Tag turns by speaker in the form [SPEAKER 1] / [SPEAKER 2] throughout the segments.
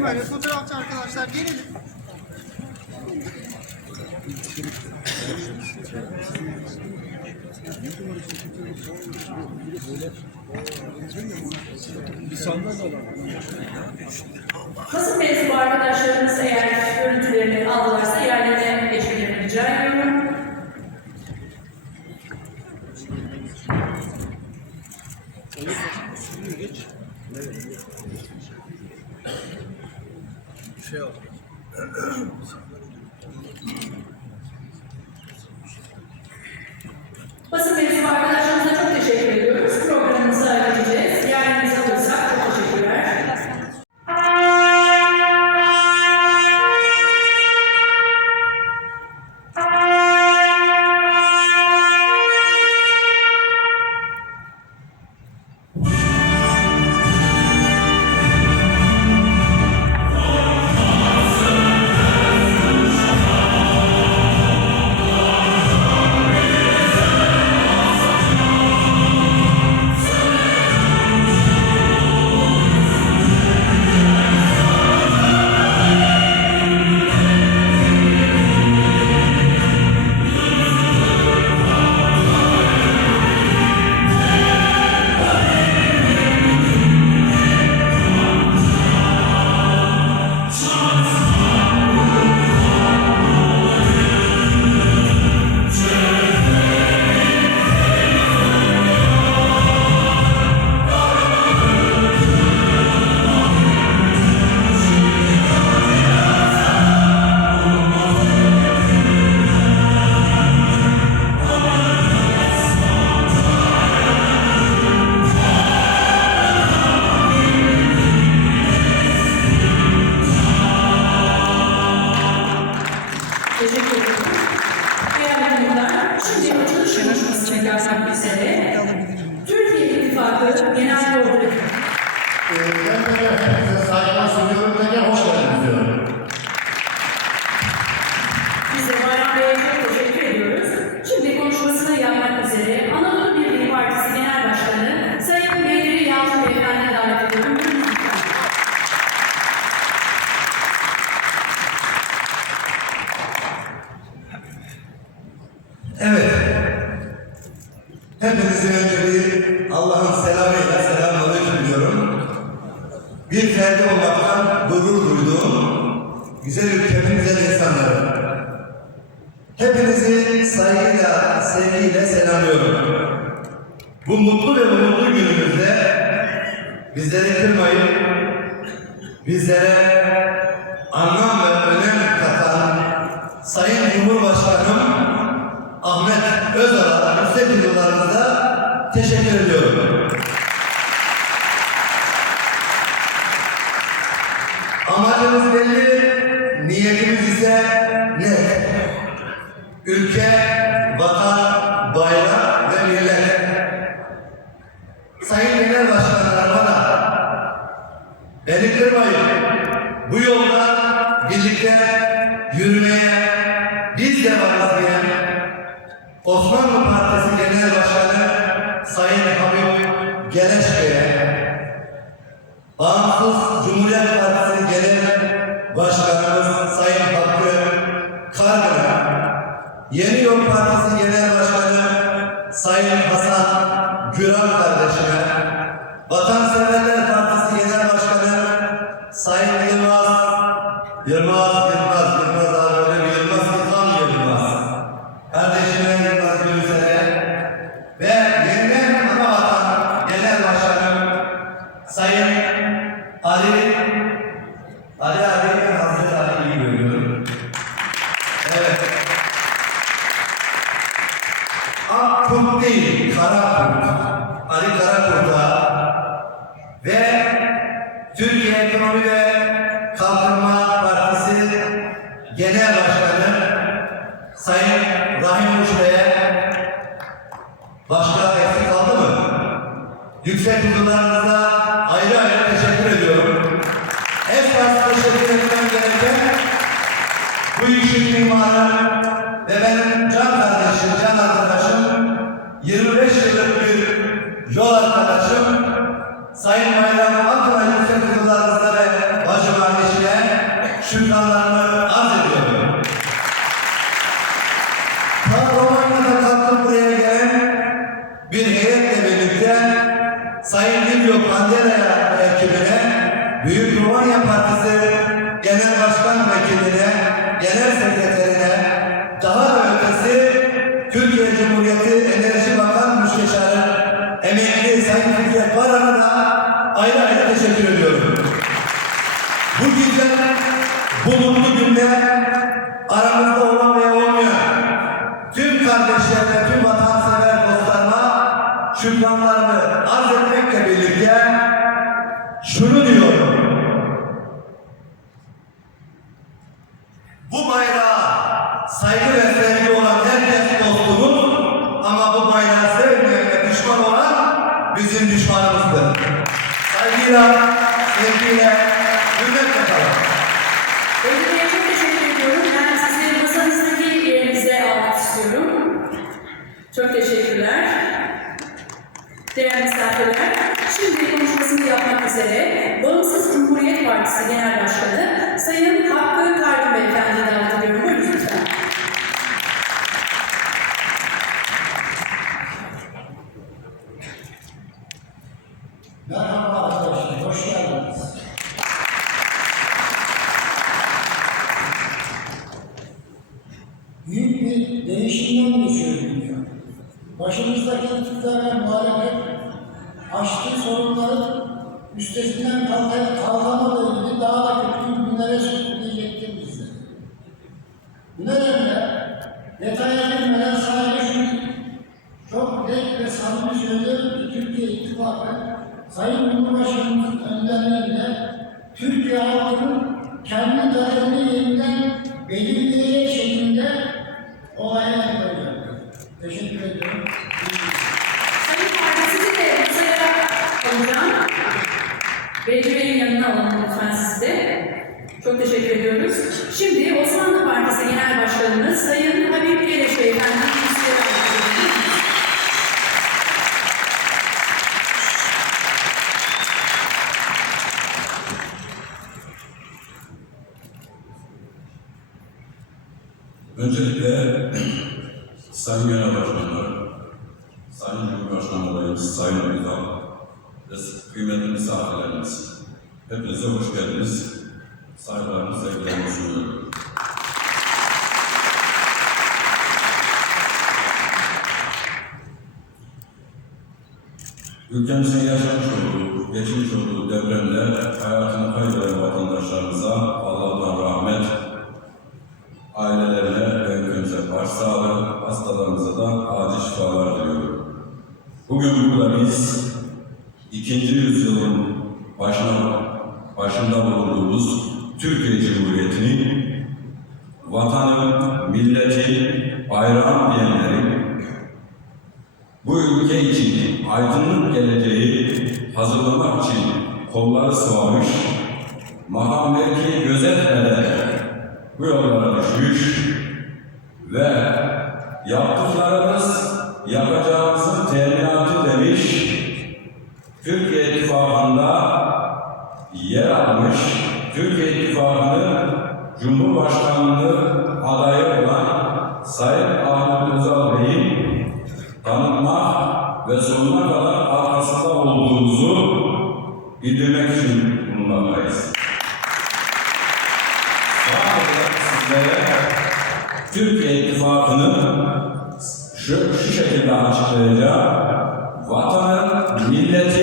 [SPEAKER 1] Gelin böyle fotoğrafçı arkadaşlar gelelim.
[SPEAKER 2] Bir sandalye arkadaşlarımız eğer görüntülerini aldılarsa yerlerine geçmelerini rica ediyorum. yazmak bir sene. Türkiye İttifakı Genel Kurulu.
[SPEAKER 3] Ee, ben de hepinize saygılar sunuyorum. Tekrar hoş
[SPEAKER 4] bir ferdi olmaktan gurur duyduğum güzel ülkemin güzel insanları. Hepinizi saygıyla, sevgiyle selamlıyorum. Bu mutlu ve umutlu günümüzde bizleri kırmayın, bizlere anlam ve önem katan Sayın Cumhurbaşkanım Ahmet Özal'a yüksek yıllarınıza teşekkür ediyorum. Amacımız belli, niyetimiz ise net. Ülke Yılmaz. Yılmaz. Yüksek huzurlarınıza ayrı ayrı teşekkür ediyorum. Esas teşekkür etmem gereken bu işin mimarı ve benim can kardeşim, can arkadaşım, 25 yıllık bir yol arkadaşım Sayın teşekkür ediyorum. Bu güzel, bu mutlu günde aramızda olan ve olmayan tüm kardeşlerime, tüm vatansever dostlarıma şükranlarımı arz etmekle birlikte şunu diyorum. Bu bayrağa saygı ve sevgi olan herkes dostumuz ama bu bayrağı sevmeyen ve düşman olan bizim düşmanımızdır. Saygıyla, sevgiyle, hürmetle kalın.
[SPEAKER 2] Ödül Bey'e çok teşekkür ediyorum. Ben sizi masanızdaki yerinize almak istiyorum. Çok teşekkürler. Değerli misafirler, şimdi konuşmasını yapmak üzere Bağımsız Cumhuriyet Partisi Genel Başkanı Sayın Hakkı Kargı Beyefendi'yi davet ediyorum. Buyurun lütfen.
[SPEAKER 3] Merhaba arkadaşlar, hoş geldiniz. Büyük bir değişimden geçiyor dünya. Başımızdaki ve muhalefet açtığı sorunların üstesinden kalka- kalkamadığı gibi daha da kötü günlere sürükleyecektir bizi. Bu nedenle detaya girmeden sadece şunu çok net ve samimi söylüyorum ki Türkiye İttifakı Sayın Cumhurbaşkanımızın önderliğinde Türkiye halkının kendi kaderini yeniden belirleyecek şekilde olaya yapılacaktır. Teşekkür ediyorum.
[SPEAKER 2] Sayın Parti sizi de masaya alacağım. Belki Bey'in yanına alalım lütfen sizi de. Çok teşekkür ediyoruz. Şimdi Osmanlı Partisi Genel Başkanımız Sayın Habib Geleş Beyefendi'yi kürsüye davet ediyorum.
[SPEAKER 5] Öncelikle Sayın Genel Başkanlar, Sayın Cumhurbaşkanı adayımız Sayın Ünal ve kıymetli misafirlerimiz, hepinize hoş geldiniz. Saygılarımı, sevgilerimi sunuyorum. Ülkemizin yaşamış olduğu, geçmiş olduğu depremde hayatını kaybeden vatandaşlarımıza Allah'tan rahmet, ailelerine ve ülkemize başsağlığı, hastalarımıza da acil şifalar diliyorum. Bugün burada biz ikinci yüzyılın başına, başında bulunduğumuz Türkiye Cumhuriyeti'nin vatanı, milleti, bayrağın diyenlerin bu ülke için aydınlık geleceği hazırlamak için kolları sıvamış, makam mevki gözetmeden bu yollara düşmüş ve yaptıklarımız yapacağımızın teminatı demiş, Türkiye İttifakı'nda yer almış, Türkiye İttifakı'nın Cumhurbaşkanlığı adayı olan Sayın Ahmet bildirmek için bulunmaktayız. Sadece sizlere Türkiye İttifakı'nı şu, şu şekilde açıklayacağım. Vatanın, milletin,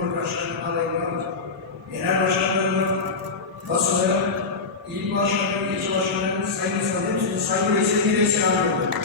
[SPEAKER 2] Cumhurbaşkanı adayları, genel başkanlarımız, basını,
[SPEAKER 6] il başkanı, il başkanımız, sayın insanlarımız saygı ve sevgiyle
[SPEAKER 2] selam ediyorum.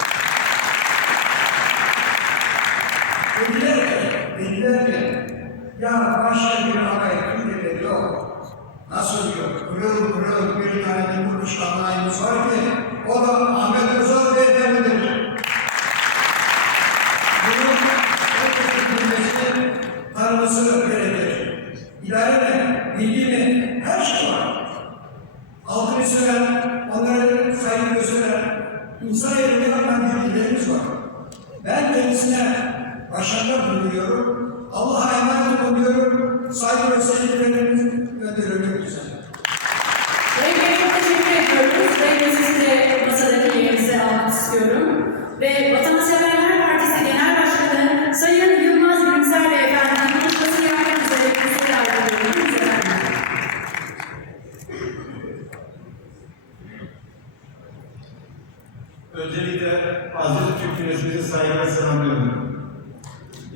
[SPEAKER 3] Öncelikle aziz Türk milletimizi saygıyla selamlıyorum.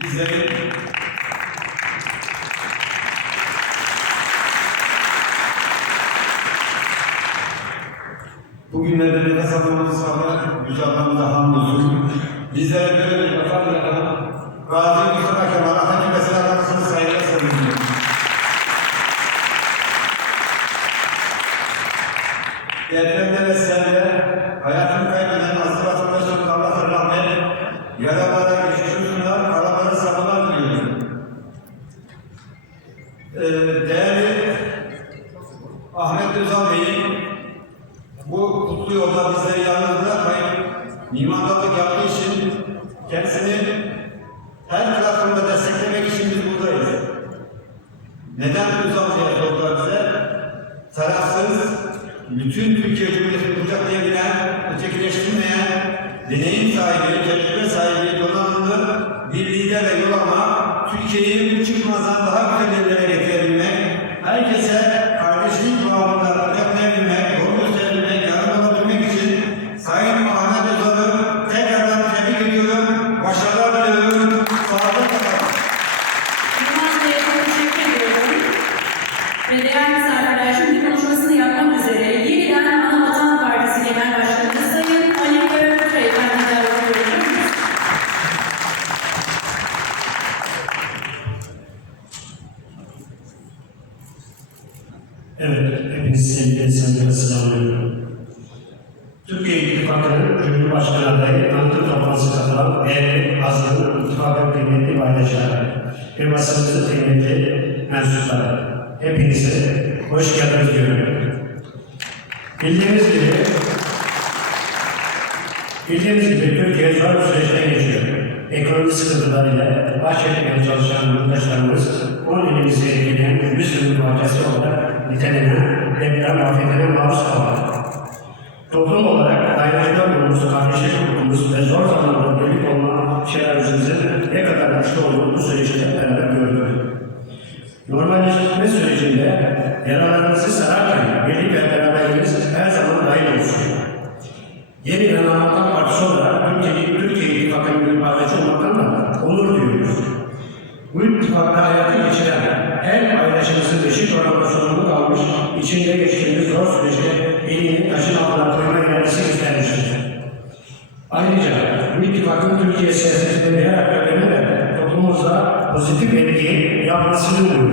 [SPEAKER 3] Bizlerin Bugünlerde nefes almamızı sağlayan Yüce Allah'ımıza hamdolsun. Bizlere böyle bir vatan yapan Gazi Mustafa Kemal Atatürk ve Selahattin'i saygıyla selamlıyorum. Değerli Ahmet Özal Bey'in bu kutlu yolda bizleri yalnız bırakmayıp mimarlık yaptığı için kendisini her platformda desteklemek için biz buradayız. Neden Özal diye sordular bize? Tarafsız, bütün Türkiye Cumhuriyeti'ni kucaklayabilen, ötekileştirmeyen, deneyim sahibi, tecrübe sahibi, donanımlı bir lider ve yol alma, Türkiye'yi çıkmazdan daha güzel yerlere getirebilmek, herkese
[SPEAKER 7] hoş geldiniz diyorum. Bildiğiniz gibi Bildiğiniz gibi Türkiye zor bir süreçten geçiyor. Ekonomi sıkıntılarıyla baş etmeye çalışan yurttaşlarımız 10 ilimizi etkileyen bir sürü parçası olarak nitelenen deprem afetine maruz kaldı. Toplum olarak dayanışma yolumuz, kardeşlik hukukumuz ve zor zamanlarda birlik olma şerefimizin ne kadar güçlü olduğunu bu süreçte beraber gördük. Normalleşme sürecinde yaralarınızı sararken birlik ve beraberliğiniz her zaman dahil olsun. Yeniden Anadolu Partisi olarak Türkiye, Türkiye İttifakı'nın bir parçası olmaktan da onur duyuyoruz. Bu ittifakta hayatı geçiren her paydaşımızın eşit oranda sorumluluk almış, içinde geçtiğimiz zor süreçte elini taşın altına koyma iradesi göstermiştir. Ayrıca bu ittifakın Türkiye siyasetinde diğer aktörlerine de toplumumuzda pozitif etki yapmasını umuyoruz.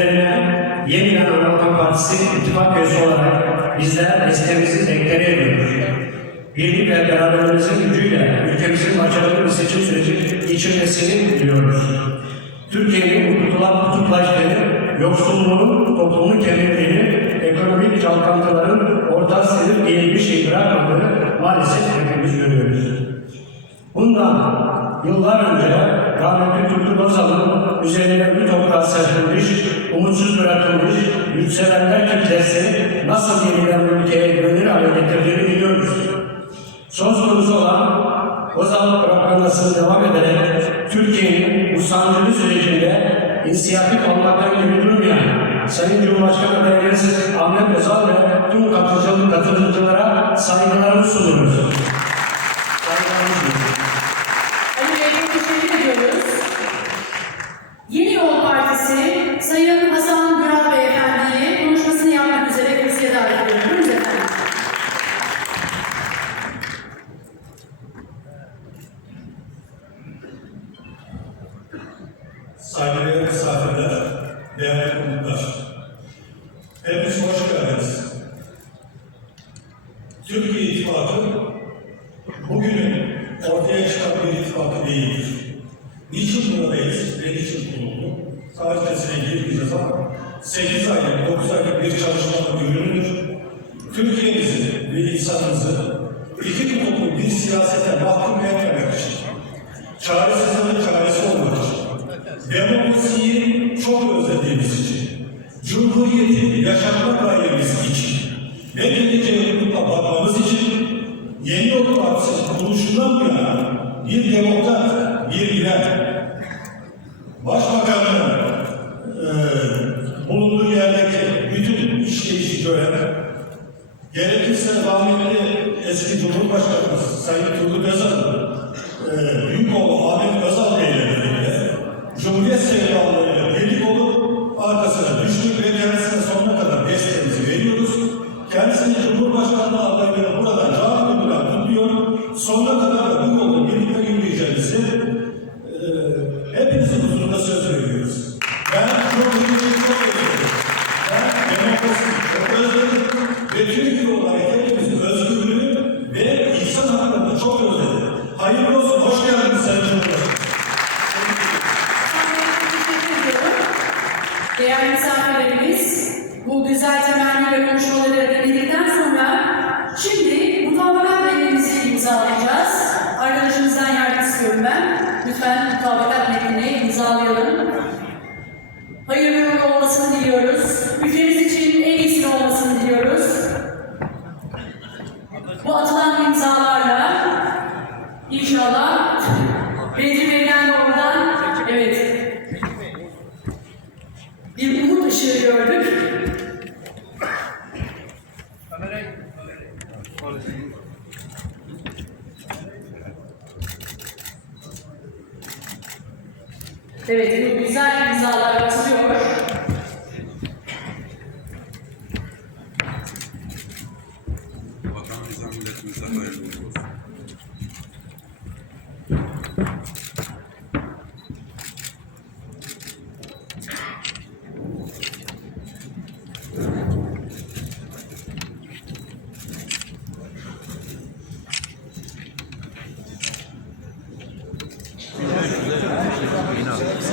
[SPEAKER 7] Kendilerine yeniden Anadolu Partisi ittifak üyesi olarak bizler desteğimizi teklif ediyoruz. Birlik ve beraberliğimizin gücüyle ülkemizin başarılı bir seçim süreci geçirmesini diliyoruz. Türkiye'nin kutular kutuplaştığı, yoksulluğun toplumun kemirdiğini, ekonomik çalkantıların orta sınıf diye bir şey bırakmadığını maalesef hepimiz görüyoruz. Bundan yıllar önce rahmetli Turgut Özal'ın üzerine bir toprağa serpilmiş, umutsuz bırakılmış, yükselenler kitlesi nasıl yeniden ülkeye güvenir hale getirdiğini biliyoruz. Söz konusu olan Özal propagandasını devam ederek Türkiye'nin bu sancılı sürecinde inisiyatif olmaktan geri durmayan Sayın Cumhurbaşkanı adayımız Ahmet Özal ve tüm katılımcı- katılımcılara saygılarımı sunuyoruz. Saygılarımı sunuyoruz.
[SPEAKER 2] Ali Bey'e teşekkür ediyoruz. Yeni Yol Partisi Sayın Hasan Güral Beyefendi'yi konuşmasını yapmak üzere kürsüye davet ediyorum. Buyurunuz efendim.
[SPEAKER 8] Saygıdeğer misafirler, değerli konuklar. Hepiniz hoş geldiniz. Türkiye İttifakı bugünün ortaya çıkan bir ittifakı değildir. Niçin buradayız ve niçin kuruldu? Tarihçesine girmeyeceğiz ama 8 aylık, 9 aylık bir çalışmanın ürünüdür. Türkiye'mizi ve insanımızı iki kutuplu bir siyasete mahkum etmemek için, çaresizlerin çaresi olmak için, demokrasiyi çok özlediğimiz için, cumhuriyeti yaşatma gayemiz için ve geleceğe umutla bakmamız için yeni yol partisi kuruluşundan bu yana bir demokrat, bir lider, başbakanın eee bulunduğu yerdeki bütün işleyişi gören, gerekirse rahmetli eski Cumhurbaşkanımız Sayın Turgut Ve Türkiye olarak hepimiz özgürlüğü ve insan haklarını çok özledim. Hayırlı olsun,
[SPEAKER 2] umut ışığı gördük. Evet, bu güzel imzalar atılıyor.
[SPEAKER 5] Vatanımıza, milletimize hayırlı uğurlu olsun.
[SPEAKER 9] Ama